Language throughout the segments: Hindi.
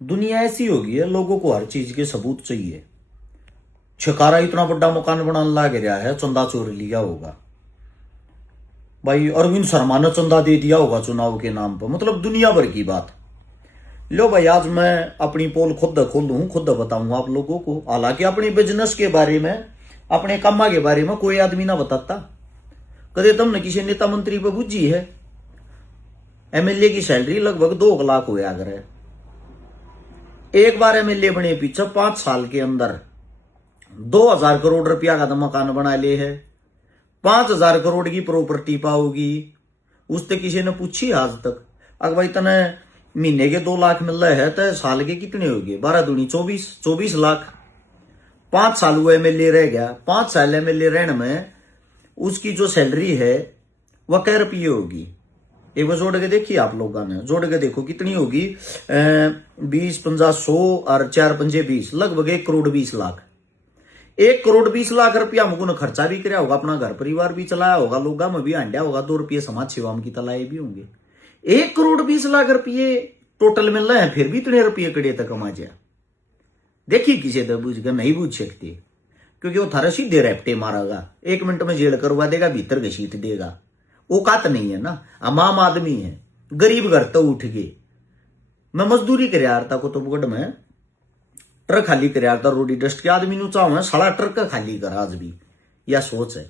दुनिया ऐसी होगी है, लोगों को हर चीज के सबूत चाहिए। छकारा इतना बड़ा मकान बनाने लग रहा है, चंदा चोर लिया होगा भाई, अरविंद शर्मा ने चंदा दे दिया होगा चुनाव के नाम पर, मतलब दुनिया भर की बात। लो भाई, आज मैं अपनी पोल खुद खोलूं, खुद बताऊंगा आप लोगों को। हालांकि अपने बिजनेस के बारे में, अपने कम्मा के बारे में कोई आदमी ना बताता। कदे तुमने किसी नेता मंत्री पर बुझी है? एमएलए की सैलरी लगभग 2 लाख होया करे। एक बार एमएलए बने पीछे 5 साल के अंदर 2000 करोड़ रुपया का तो मकान बना ले है। 5000 करोड़ की प्रॉपर्टी पाओगी। उससे किसी ने पूछी आज तक? अगर भाई तने महीने के 2 लाख मिल रहे हैं तो साल के कितने हो गए? 12 दूनी 24 लाख। 5 साल वो एमएलए रह गया। 5 साल एमएलए रहने में उसकी जो सैलरी है वह कै रुपये होगी? एक बार जोड़ के देखिए, आप लोगों ने जोड़ के देखो कितनी होगी। 20 50 100 और 4 पंजे 20, लगभग 1 करोड़ 20 लाख। 1 करोड़ 20 लाख रुपया हमको ने खर्चा भी कराया होगा, अपना घर परिवार भी चलाया होगा, लोगा में भी आंडिया होगा, 2 रुपये समाज सेवा में की तलाए भी होंगे। 1 करोड़ 20 लाख रुपये टोटल मिल रहे हैं, फिर भी इतने रुपये कड़े तक कमा जाए। देखिए किसी तरह बुझ कर नहीं बुझ सकते, क्योंकि वो थारा सीधे रैप्टे मारेगा, 1 मिनट में जेल करवा देगा, भीतर घसीट देगा। औकात नहीं है ना। हम आम आदमी है, गरीब घर तो उठ गए। मैं मजदूरी कर रहा था कुतुबगढ़ में, ट्रक खाली कर रहा था रोडी डस्ट के। आदमी नु चाहो है सारा ट्रक का खाली कर आज भी, यह सोच है।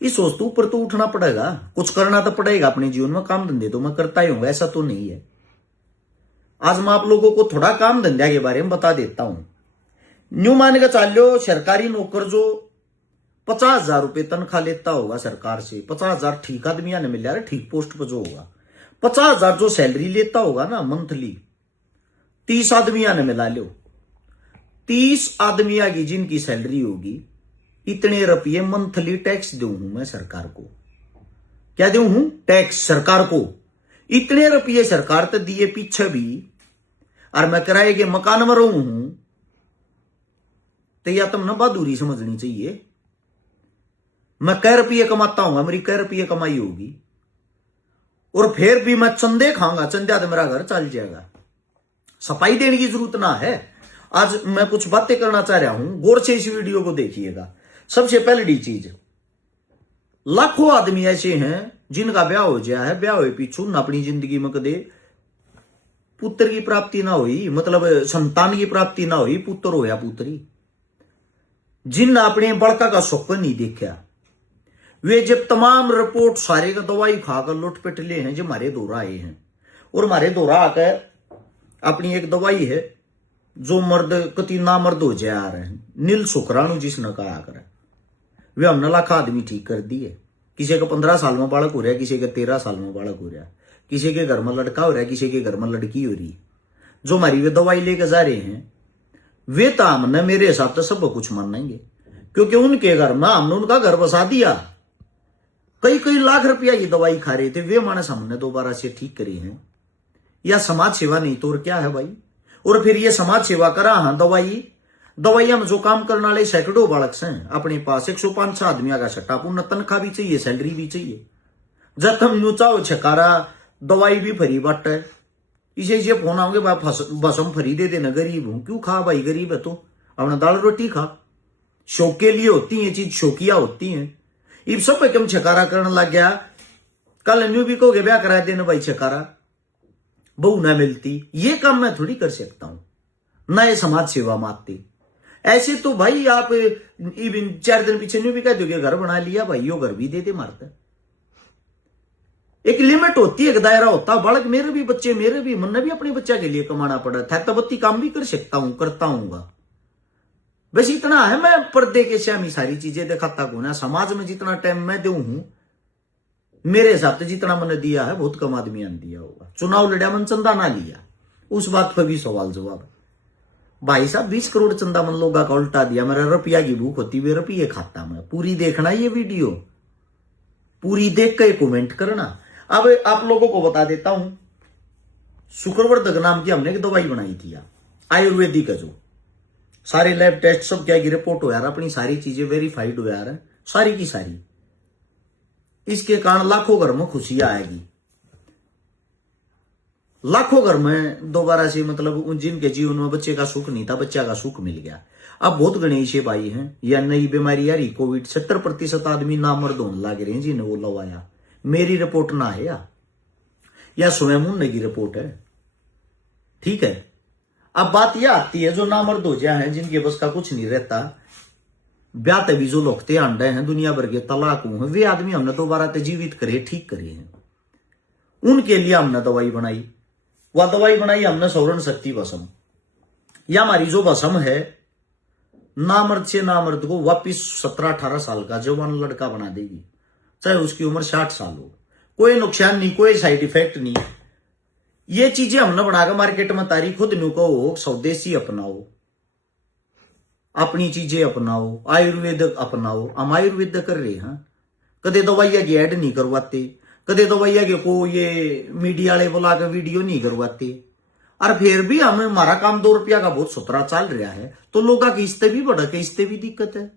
इस सोच तो ऊपर तो उठना पड़ेगा, कुछ करना तो पड़ेगा अपने जीवन में। काम धंधे तो मैं करता ही हूं, ऐसा तो नहीं है। आज मैं आप लोगों को थोड़ा काम धंधा के बारे में बता देता हूं। न्यू मान के चालो, सरकारी नौकर जो 50,000 रुपये तनख्वाह लेता होगा सरकार से, 50,000 ठीक आदमी ने मिल रहा है, ठीक पोस्ट पर जो होगा, 50,000 जो सैलरी लेता होगा ना मंथली, 30 आदमी ने मिला लो, 30 आदमिया की जिनकी सैलरी होगी, इतने रुपये मंथली टैक्स दूं हूं मैं सरकार को। क्या दूं हूं? टैक्स सरकार को। इतने रुपये सरकार तो दिए पीछे भी, और मैं किराए के मकान में रहूं हूं, तो या तुमने बहादुरी समझनी चाहिए। मैं कै रुपये कमाता हूं, मेरी कै रुपये कमाई होगी, और फिर भी मैं चंदे खाऊंगा, चंदा तो मेरा घर चल जाएगा। सफाई देने की जरूरत ना है। आज मैं कुछ बातें करना चाह रहा हूं, गौर से इस वीडियो को देखिएगा। सबसे पहली चीज, लाखों आदमी ऐसे हैं जिनका ब्याह हो गया है, ब्याह हुए पीछू न अपनी जिंदगी में कदे पुत्र की प्राप्ति ना हुई, मतलब संतान की प्राप्ति ना हुई, पुत्र हो या पुत्री। जिन अपने बड़का का स्वप्न नहीं देखा, वे जब तमाम रिपोर्ट सारे का दवाई खाकर लुटपिट ले हैं, जो हमारे दौरा आए हैं। और हमारे दौरा आकर अपनी एक दवाई है जो मर्द कति ना मर्द हो जा रहे हैं, नील शुक्राणु जिसने कहा कर, वे हमने लाखा आदमी ठीक कर दिए। किसी का 15 साल में बालक हो रहा है, किसी का 13 साल में बालक हो रहा है, किसी के घर में लड़का हो रहा है, किसी के घर में लड़की हो रही। जो हमारी वे दवाई लेके जा रहे हैं, वे तो हमने मेरे हिसाब से सब कुछ मानेंगे, क्योंकि उनके घर में हमने उनका घर बसा दिया। कई लाख रुपया की दवाई खा रहे थे, वे मानस हमने दोबारा से ठीक करी है। या समाज सेवा नहीं तो और क्या है भाई? और फिर ये समाज सेवा करा, हाँ दवाई हम जो काम करने वाले सैकड़ों बालक से अपने पास 105 आदमियों का सट्टा, पूर्ण तनख्वाह भी चाहिए, सैलरी भी चाहिए। जब तुम न्यू चाहो छकारा दवाई भी फ्री बट है, इसे फोन आओगे बसम फ्री दे देना, गरीब हूं। क्यों खा भाई, गरीब है तो अपना दाल रोटी खा। शौक के लिए होती है चीज, शौकिया होती है। इब सब पे कम छकारा करने लग गया। कल न्यू भी कहोगे ब्याह करा देना भाई, छकारा बहू ना मिलती, ये काम मैं थोड़ी कर सकता हूं ना, ये समाज सेवा मांगती। ऐसे तो भाई आप 4 दिन पीछे न्यू भी कह दोगे घर बना लिया भाई, यो घर भी दे दे मारता। एक लिमिट होती है, एक दायरा होता है। बालक मेरे भी बच्चे, मेरे भी मन ने भी अपने बच्चा के लिए कमाना पड़ा था, तो बत्ती काम भी कर सकता हूं, करता हूंगा। बस इतना है, मैं पर्दे के श्यामी सारी चीजें दिखाता हूं ना। समाज में जितना टाइम मैं दूं हूं, मेरे हिसाब से जितना मैंने दिया है बहुत कम आदमी ने दिया होगा। चुनाव लड़ा मन चंदा ना लिया, उस बात पर भी सवाल जवाब। भाई साहब 20 करोड़ चंदा मन लोगों का उल्टा दिया। मेरा रुपया की भूख होती, वे रुपये खाता मैं। पूरी देखना ये वीडियो, पूरी देख के कमेंट करना। अब आप लोगों को बता देता हूं, शुक्रवर्धक नाम की हमने एक दवाई बनाई थी आयुर्वेदिक का, जो सारे लैब टेस्ट सब क्या की रिपोर्ट हो यार, अपनी सारी चीजें वेरीफाइड हो यार, सारी की सारी। इसके कारण लाखों घर में खुशियां आएगी। लाखों घर में दोबारा से मतलब जिनके जीवन में बच्चे का सुख नहीं था, बच्चा का सुख मिल गया। अब बहुत गणेश भाई हैं या नई बीमारी आ रही कोविड, 70% आदमी नामर्द होने लग रहे हैं जिन्हें वो लवाया। मेरी रिपोर्ट ना है या स्वयं मुन्ने की रिपोर्ट है, ठीक है। अब बात यह आती है जो नामर्द हो जाए हैं, जिनके बस का कुछ नहीं रहता, ब्याह तभी जो लोगते अंडे हैं, दुनिया भर के तलाक हैं, वे आदमी हमने दोबारा ते जीवित करे, ठीक करे हैं। उनके लिए हमने दवाई बनाई, वह दवाई बनाई हमने सौरण शक्ति भस्म। या हमारी जो भस्म है नामर्द से नामर्द को वापिस 17-18 साल का जवान लड़का बना देगी, चाहे उसकी उम्र 60 साल हो। कोई नुकसान नहीं, कोई साइड इफेक्ट नहीं। ये चीजें हमने बनाकर मार्केट में तारी, खुद नु कहो स्वदेशी अपनाओ, अपनी चीजें अपनाओ, आयुर्वेद अपनाओ। हम आयुर्वेद कर रहे हैं, कदे दवाइया की ऐड नहीं करवाते, कदे दवाइया के को ये मीडिया वाले बुला के वीडियो नहीं करवाते। और फिर भी हमें हमारा काम 2 रुपया का बहुत सुथरा चल रहा है, तो लोगों की इससे भी बढ़ के इससे भी दिक्कत है।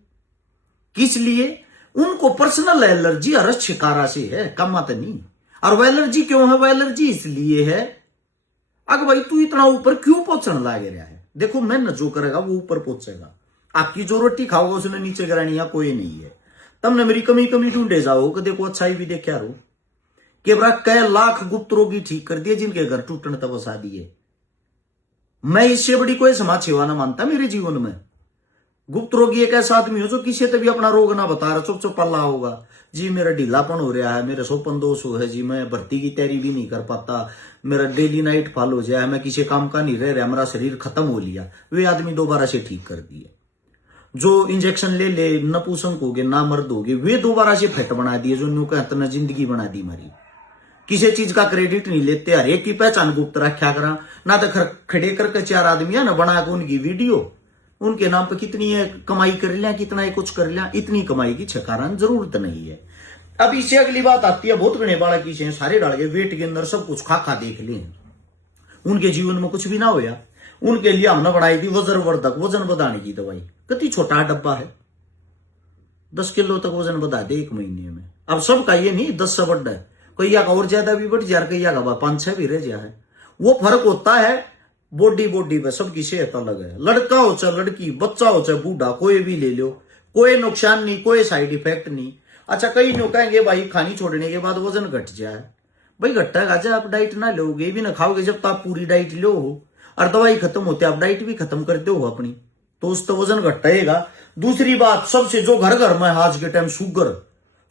किस लिए? उनको पर्सनल एलर्जी अरस शिकारा से है, कमात नहीं। और वह एलर्जी क्यों है? वह एलर्जी इसलिए है, अगर भाई तू इतना ऊपर क्यों पहुंचने लग रहा है? देखो मेहनत जो करेगा वो ऊपर पहुंचेगा। आपकी जो रोटी खाओगे उसने नीचे गिरानी है कोई नहीं है। तुमने मेरी कमी ढूंढे जाओ कि देखो अच्छाई भी देखा रो कि कई लाख गुप्त रोगी ठीक कर दिए, जिनके घर टूटने तक बसा दिए। मैं इससे बड़ी कोई समाज सेवा ना मानता मेरे जीवन में। गुप्त रोगी एक ऐसा आदमी हो जो किसी से भी अपना रोग ना बता रहा, चुप चुप पल्ला होगा जी, मेरा ढीलापन हो रहा है, मेरे सोपन दोष है जी, मैं भर्ती की तैयारी भी नहीं कर पाता, मेरा डेली नाइट फॉल हो जाए, मैं किसी काम का नहीं रह रहा, मेरा शरीर खत्म हो लिया। वे आदमी दोबारा से ठीक कर दिए। जो इंजेक्शन ले नपुंसक हो गए, नामर्द हो गए, वे दोबारा से फिट बना दिए, जो न्यू कहते ना जिंदगी बना दी हमारी। किसी चीज का क्रेडिट नहीं लेते, हर एक की पहचान गुप्त रखा करा ना, तो खड़े करके 4 आदमी है ना बना के उनकी वीडियो, उनके नाम पे कितनी है कमाई कर लिया, कितना है कुछ कर लिया, इतनी कमाई की छकारान जरूरत नहीं है। अब इससे अगली बात आती है, बहुत गणे बाड़ा की सारे डाल के वेट के अंदर सब कुछ खा देख ले, उनके जीवन में कुछ भी ना होया। उनके लिए हमने बनाई थी वजनवर्धक, वजन बढ़ाने की दवाई। कितनी छोटा डब्बा है, 10 किलो तक वजन बढ़ा दे 1 महीने में। अब सबका ये नहीं 10 से बढ़ा है, कई का और ज्यादा भी बढ़ जा, कई का 5-6 भी रह जा है। वो फर्क होता है बॉडी पे, सबकी सेहत अलग है। लड़का हो चाहे लड़की, बच्चा हो चाहे बूढ़ा, कोई भी ले लो, कोई नुकसान नहीं, कोई साइड इफेक्ट नहीं। अच्छा कई लोग कहेंगे भाई खानी छोड़ने के बाद वजन घट जाए, भाई घटेगा जब आप डाइट ना लोगे भी ना खाओगे, जब तक आप पूरी डाइट लो हो और दवाई खत्म होती है आप डाइट भी खत्म करते हो अपनी, तो उससे वजन घटेगा। दूसरी बात, सबसे जो घर घर में आज के टाइम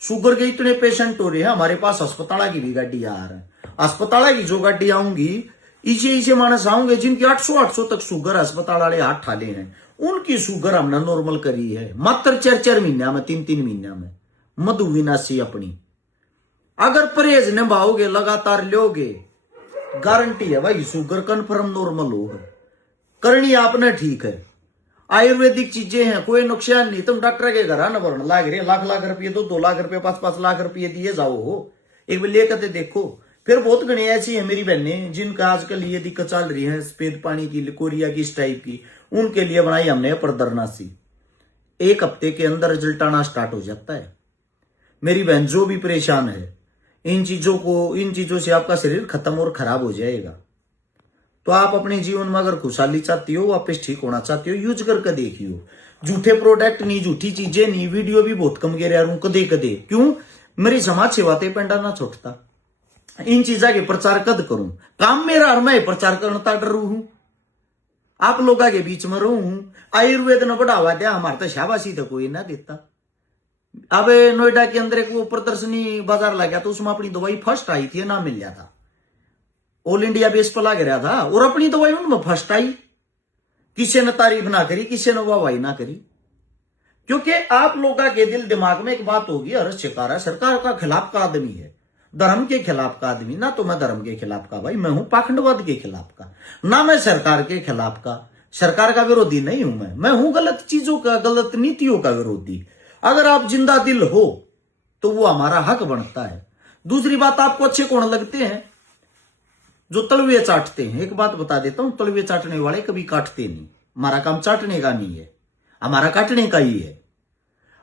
शुगर के इतने पेशेंट हो रहे हैं, हमारे पास अस्पताल की भी गाड़ी आ रहा है। अस्पताल की जो गाड़ी आऊंगी, इसे मानस आऊंगे जिनकी 800 तक शुगर अस्पताल वाले हाथ ठाले हैं, उनकी शुगर हमने नॉर्मल करी है मात्र 4 महीना में, 3 महीना में। मधुविनाशी अपनी अगर परहेज निभाओगे, लगातार लोगे, गारंटी है भाई शुगर कन्फर्म नॉर्मल होगा। करनी आपने ठीक है, आयुर्वेदिक चीजें हैं, कोई नुकसान नहीं। तुम डॉक्टर के घर आना भरना लाग रहे, लाख रुपये, 2 लाख रुपये, 5 लाख रुपये दिए जाओ हो, एक बार लेकर देखो। फिर बहुत घनी ऐसी है मेरी बहनें जिनका आजकल ये दिक्कत चल रही है, सफेद पानी की, कोरिया की, इस टाइप की, उनके लिए बनाई हमने परदरनासी। 1 हफ्ते के अंदर रिजल्ट आना स्टार्ट हो जाता है। मेरी बहन जो भी परेशान है इन चीजों से आपका शरीर खत्म और खराब हो जाएगा। तो आप अपने जीवन में अगर खुशहाली चाहती हो, वापस ठीक होना चाहती हो, यूज करके देखियो। झूठे प्रोडक्ट नहीं, झूठी चीजें नहीं, वीडियो भी बहुत कम गिर रहा हूं कदे क्यों? मेरी समाज सेवा ते पेंडा ना छोड़ता, इन चीजा के प्रचार कद करूं, काम मेरा और मैं प्रचार करना डरू हूं, आप लोगों के बीच में रहूं हूं। आयुर्वेद ने बढ़ावा दिया, हमारे तो शाबाशी तो कोई ना देता। अब नोएडा के अंदर एक वो प्रदर्शनी बाजार लगा, तो उसमें अपनी दवाई फर्स्ट आई थी, ना मिल गया था, ऑल इंडिया बेस पर लग रहा था, और अपनी दवाई उनमें फर्स्ट आई। किसी ने तारीफ ना करी, किसी ने वाहवाही ना करी, क्योंकि आप लोगों के दिल दिमाग में एक बात होगी, हर्ष शिकारा सरकार का खिलाफ का आदमी है, धर्म के खिलाफ का आदमी। ना तो मैं धर्म के खिलाफ का भाई, मैं हूं पाखंडवाद के खिलाफ का, ना मैं सरकार के खिलाफ का, सरकार का विरोधी नहीं हूं मैं हूं गलत चीजों का, गलत नीतियों का विरोधी। अगर आप जिंदा दिल हो तो वो हमारा हक बनता है। दूसरी बात, आपको अच्छे कौन लगते हैं? जो तलवे चाटते हैं। एक बात बता देता हूं, तलवे चाटने वाले कभी काटते नहीं, हमारा काम चाटने का नहीं है, हमारा काटने का ही है।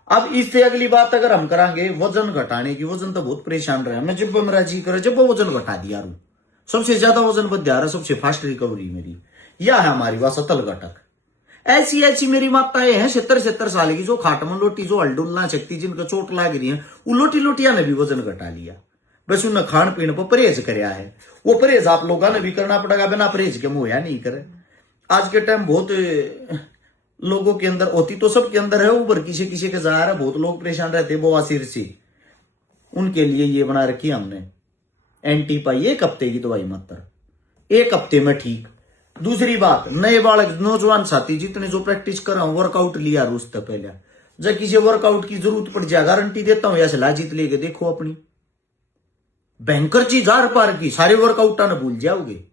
अब इससे अगली बात अगर हम करांगे वजन घटाने की, वजन तो बहुत परेशान रहे, मैं जब मेरा जी करे जब वजन घटा दिया रू, सबसे ज्यादा वजन बढ़ा रहा, सबसे फास्ट रिकवरी मेरी। यह है हमारी बात अतल घटक। ऐसी ऐसी मेरी माताएं हैं 70-70 साल की, जो खाटमन लोटी, जो हलडुल ना सकती, जिनको चोट लाग रही है, वो लोटी लोटिया ने भी वजन घटा लिया। बस उन्हें खान पीने पर परहेज करया है। वो परहेज आप लोगों ने भी करना पड़ेगा, बिना परहेज के मुहैया नहीं करे। आज के टाइम बहुत लोगों के अंदर होती तो सबके अंदर है, ऊपर किसी किसी के जा रहा है। बहुत लोग परेशान रहते हैं बवासीर से, उनके लिए ये बना रखी हमने एंटी पाई, 1 हफ्ते की दवाई मात्र, 1 हफ्ते में ठीक। दूसरी बात, नए बालक नौजवान साथी जितने जो प्रैक्टिस कर रहे हो, वर्कआउट लिया उससे पहले, जब किसी वर्कआउट की जरूरत पड़ जाए, गारंटी देता हूं, या सलाह जीत लेके देखो अपनी, भयंकर चीज आर पार की, सारे वर्कआउट न भूल जाओगे।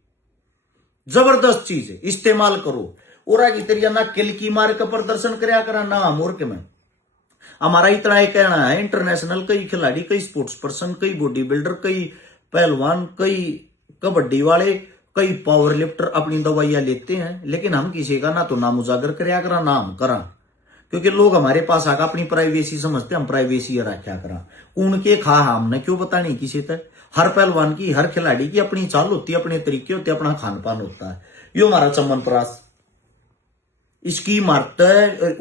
जबरदस्त चीज है, इस्तेमाल करो। और की तरिया ना किल की मार का प्रदर्शन करया करा ना मूर्ख में। हमारा इतना ही कहना है, इंटरनेशनल कई खिलाड़ी, कई स्पोर्ट्स पर्सन, कई बॉडी बिल्डर, कई पहलवान, कई कबड्डी वाले, कई पावर लिफ्टर अपनी दवाइयां लेते हैं, लेकिन हम किसी का ना तो नाम उजागर करया करा ना हम करा, क्योंकि लोग हमारे पास आकर अपनी प्राइवेसी समझते, हम प्राइवेसी रखा करा। उनके खा हमने क्यों पता नहीं किसी तक। हर पहलवान की, हर खिलाड़ी की अपनी चाल होती है, अपने तरीके होते, अपना खान पान होता है। यो हमारा चमन प्रास, इसकी मारता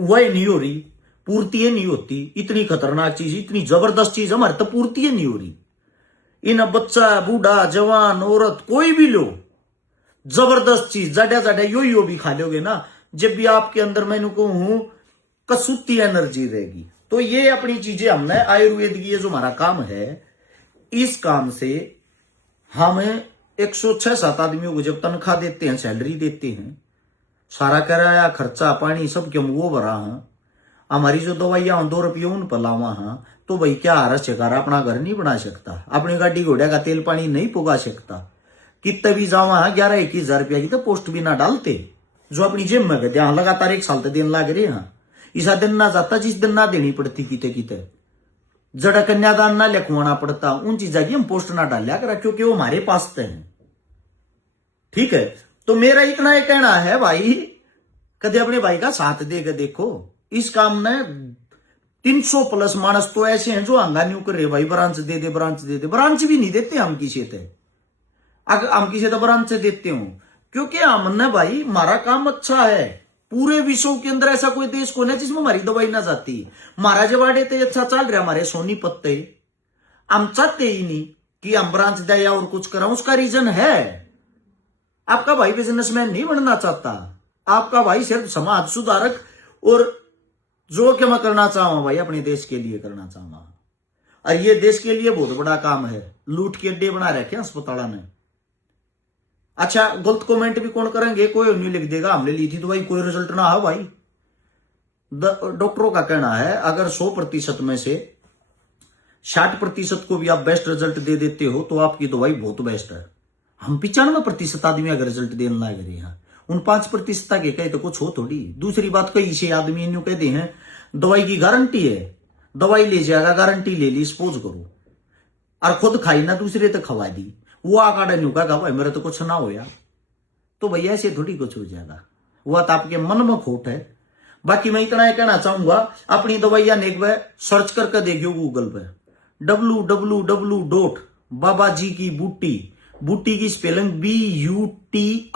वह नहीं हो रही, पूर्ति नहीं होती। इतनी खतरनाक चीज, इतनी जबरदस्त चीज हमारे तो पूर्ति नहीं हो रही। इन बच्चा, बूढ़ा, जवान, औरत, कोई भी लो, जबरदस्त चीज जाड्या जाड्या यो भी खा लोगे ना, जब भी आपके अंदर मैंने कहूं कसूती एनर्जी रहेगी। तो ये अपनी चीजें हमने आयुर्वेद की, ये जो हमारा काम है, इस काम से हमें 106-7 आदमियों को जब तनख्वाह देते हैं, सैलरी देते हैं, सारा किराया खर्चा पानी सब क्यों वो भरा है, हमारी जो दवाइयां 2 रुपये उन पर लावा है, तो भाई क्या हरा शिकारा अपना घर नहीं बना सकता, अपनी गाड़ी घोड़े का तेल पानी नहीं पुगा सकता। कितने भी जावा है 11-21 हजार रुपया की तो पोस्ट भी ना डालते, जो अपनी जेब में गए हाँ लगातार 1 साल तक दिन लाग रहे हैं। ईसा दिन ना जाता जिस दिन ना देनी पड़ती, किते किते जड़ा कन्यादान ना लिखवाना पड़ता, उन चीजा की हम पोस्ट ना डालिया करा, क्योंकि वो हमारे पास है। ठीक है, तो मेरा इतना ही कहना है भाई, कदे अपने भाई का साथ देकर देखो। इस काम में 300+ मानस तो ऐसे हैं जो हंगान्यू कर रहे, भाई ब्रांच दे दे, ब्रांच दे दे। ब्रांच भी नहीं देते हम किसी से, अगर हम किसी तो ब्रांच से देते हो, क्योंकि हमने भाई हमारा काम अच्छा है। पूरे विश्व के अंदर ऐसा कोई देश को नहीं जिसमें हमारी दवाई ना जाती। हमारा जवाड़े तो अच्छा चल रहा, हमारे सोनीपत हम चाहते ही नहीं कि हम ब्रांच दे या और कुछ करा। उसका रीजन है, आपका भाई बिजनेसमैन नहीं बनना चाहता, आपका भाई सिर्फ समाज सुधारक और जो कि मैं करना चाहूं भाई अपने देश के लिए करना चाहूंगा। और ये देश के लिए बहुत बड़ा काम है, लूट के अड्डे बना रखे अस्पताल ने। अच्छा, गलत कमेंट भी कौन करेंगे, कोई नहीं लिख देगा हमने ली थी दवाई, कोई रिजल्ट ना हो भाई। डॉक्टरों का कहना है अगर 100% में से 60% को भी आप बेस्ट रिजल्ट दे देते हो तो आपकी दवाई बहुत बेस्ट है। हम 95% आदमी अगर रिजल्ट देने लग रहे हैं, उन 5% के कहे तो कुछ हो थोड़ी। दूसरी बात, कई से आदमी इन कहते हैं दवाई की गारंटी है, दवाई ले जाएगा, गारंटी ले ली, सपोज करो, और खुद खाई ना दूसरे तक खवा दी, वो आकाड़ा न्यू कहा भाई मेरा तो कुछ ना हो यार, तो भैया ऐसे थोड़ी कुछ हो जाएगा। वह तो आपके मन में खोट है। बाकी मैं इतना ही कहना चाहूंगा, अपनी दवाइयां एक बार सर्च करके देखियो गूगल पे, www.बाबाजी की बूटी, बूटी की स्पेलिंग BUTI.com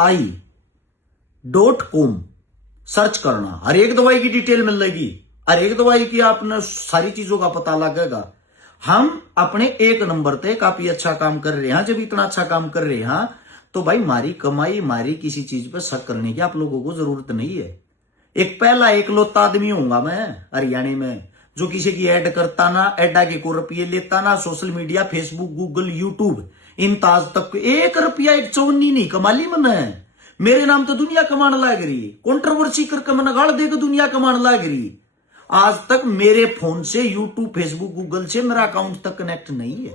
सर्च करना, हर एक दवाई की डिटेल मिल जाएगी, हर एक दवाई की आपने सारी चीजों का पता लगेगा। हम अपने 1 नंबर पे काफी अच्छा काम कर रहे हैं। जब इतना अच्छा काम कर रहे हैं तो भाई मारी कमाई, मारी किसी चीज पे शक करने की आप लोगों को जरूरत नहीं है। एक पहला एकलौता आदमी हूंगा मैं हरियाणा में जो किसी की ऐड करता ना, ऐडा के को रुपये लेता ना, social media, Facebook, Google, YouTube, इन ताज तक 1 रुपया 1 चौनी नहीं कमा ली मैंने। मेरे नाम तो दुनिया कमाने लग रही, कंट्रोवर्सी करके मैंने गाड़ देकर दुनिया कमाने लग रही। आज तक मेरे फोन से यूट्यूब, फेसबुक, गूगल से मेरा अकाउंट तक कनेक्ट नहीं है,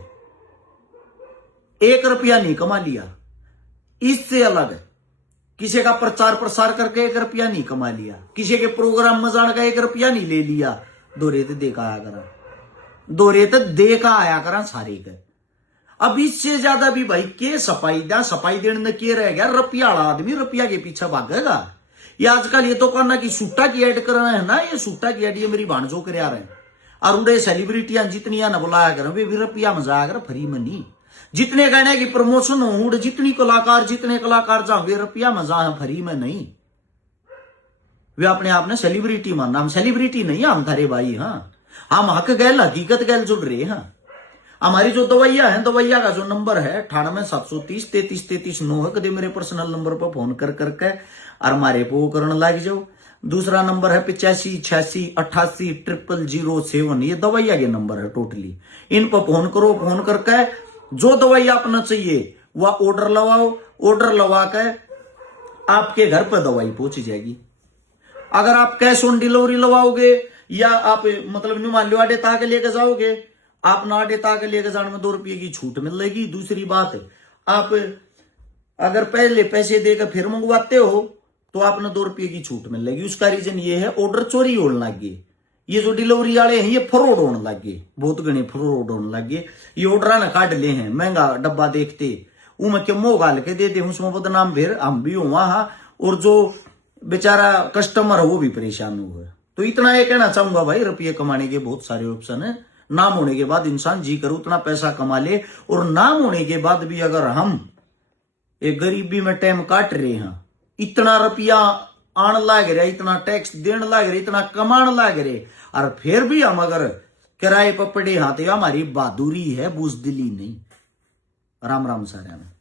1 रुपया नहीं कमा लिया। इससे अलग किसी का प्रचार प्रसार करके 1 रुपया नहीं कमा लिया, किसी के प्रोग्राम में जाने का 1 रुपया नहीं ले लिया। दोरे तो देखा आया करा, दोरे तो देखा आया करा सारे के। अब इससे ज्यादा भी भाई के सफाई दा, सफाई देने में के रह गया, रुपया वाला आदमी रुपया के पीछे भागेगा। ये आजकल ये तो करना कि सूटा की ऐड करना है ना, ये सूटा की ऐड ये मेरी भाणजो कर रहे हैं, और उड़े सेलिब्रिटियां जितनी ना बुलाया कर वे भी रुपया मजा कर फ्री में नहीं। जितने गाने की प्रमोशन हो, जितने कलाकार जाओगे रुपया मजा है, फ्री में नहीं। वे अपने आप ने सेलिब्रिटी मानना, हम सेलिब्रिटी नहीं हम थारे भाई। हाँ, हम हक गैल हकीकत गैल जुड़ रहे हैं। हमारी जो दवाइयां हैं, दवाइया का जो नंबर है 98 730 33 33 9 है। कदे मेरे पर्सनल नंबर पर फोन कर करके और हमारे को करने लग जाओ। दूसरा नंबर है 85 86 88 00007। ये दवाइया के नंबर है टोटली। इन पर फोन करो, फोन करके जो दवाई अपना चाहिए वह ऑर्डर लगाओ। ऑर्डर लगा के आपके घर पर दवाई पहुंच जाएगी। अगर आप कैश ऑन डिलीवरी लगाओगे या आप मतलब मान लो आडे ताके लेके जाओगे, आप ना आडे ताके लेके जाने में 2 रुपये की छूट मिलेगी। दूसरी बात, आप अगर पहले पैसे देकर फिर मंगवाते हो तो आपने 2 रुपये की छूट मिलेगी। उसका रीजन ये है ऑर्डर चोरी होने लग गए। ये जो डिलीवरी वाले हैं ये फ्रॉड होने लग गए, बहुत गणे फ्रॉड होने लग गए। ये ऑर्डर ना काट ले हैं, महंगा डब्बा देखते उमें क्यों मोह गाल के देते हैं, उसमें बदनाम फिर हम भी हो वहां, और जो बेचारा कस्टमर है वो भी परेशान हुआ। तो इतना ये कहना चाहूंगा भाई, रुपये कमाने के बहुत सारे ऑप्शन है। नाम होने के बाद इंसान जी करो उतना पैसा कमा ले, और नाम होने के बाद भी अगर हम एक गरीबी में टाइम काट रहे हैं, इतना रुपया आने लग रहा, इतना टैक्स देने लग रहे, इतना कमाने लग रहे, और फिर भी हम अगर किराए पर पड़े हाथ, हमारी बहादुरी है, बुजदिली नहीं। राम राम सारे में।